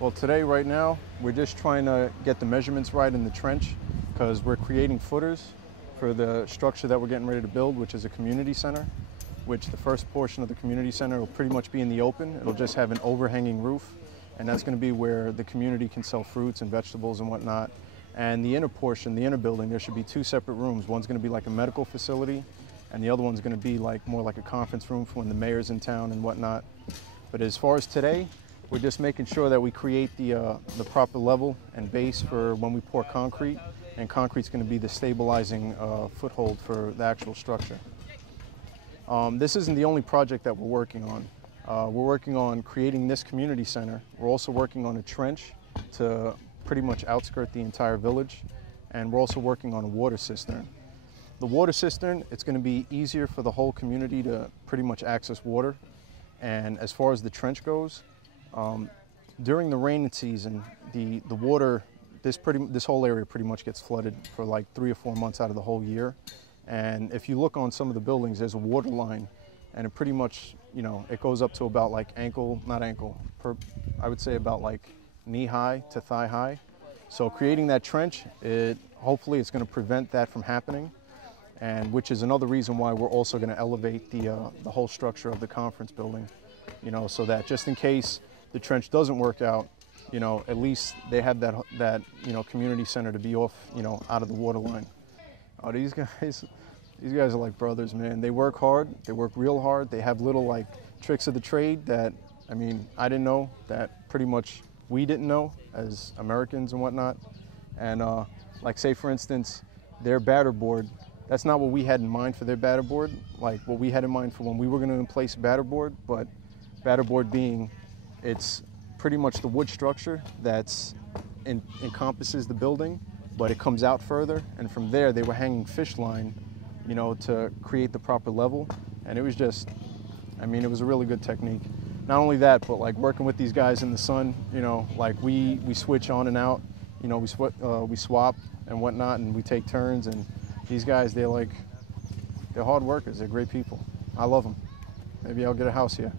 Well, today, right now, we're just trying to get the measurements right in the trench because we're creating footers for the structure that we're getting ready to build, which is a community center, which the first portion of the community center will pretty much be in the open. It'll just have an overhanging roof, and that's going to be where the community can sell fruits and vegetables and whatnot. And the inner portion, the inner building, there should be two separate rooms. One's going to be like a medical facility, and the other one's going to be like more like a conference room for when the mayor's in town and whatnot. But as far as today, we're just making sure that we create the proper level and base for when we pour concrete, and concrete's going to be the stabilizing foothold for the actual structure. This isn't the only project that we're working on. We're working on creating this community center. We're also working on a trench to pretty much outskirt the entire village, and we're also working on a water cistern. The water cistern, it's going to be easier for the whole community to pretty much access water. And as far as the trench goes, during the rainy season, the water, this whole area pretty much gets flooded for like 3 or 4 months out of the whole year. And if you look on some of the buildings, there's a water line, and it pretty much, you know, it goes up to about like I would say about like knee high to thigh high. So creating that trench, hopefully it's going to prevent that from happening, and which is another reason why we're also going to elevate the whole structure of the conference building, you know, so that just in case the trench doesn't work out, you know, at least they have that you know, community center to be off, you know, out of the water line. Oh, these guys are like brothers, man. They work hard. They work real hard. They have little like tricks of the trade that, I mean, I didn't know, that pretty much we didn't know as Americans and whatnot. And like, say for instance, their batter board, that's not what we had in mind for their batter board. Like what we had in mind for when we were going to emplace batter board, but batter board being, it's pretty much the wood structure that's encompasses the building, but it comes out further, and from there they were hanging fish line, you know, to create the proper level. And it was just, I mean, it was a really good technique. Not only that, but like working with these guys in the sun, you know, like we switch on and out, you know, we swap and whatnot, and we take turns. And these guys, they're hard workers. They're great people. I love them. Maybe I'll get a house here.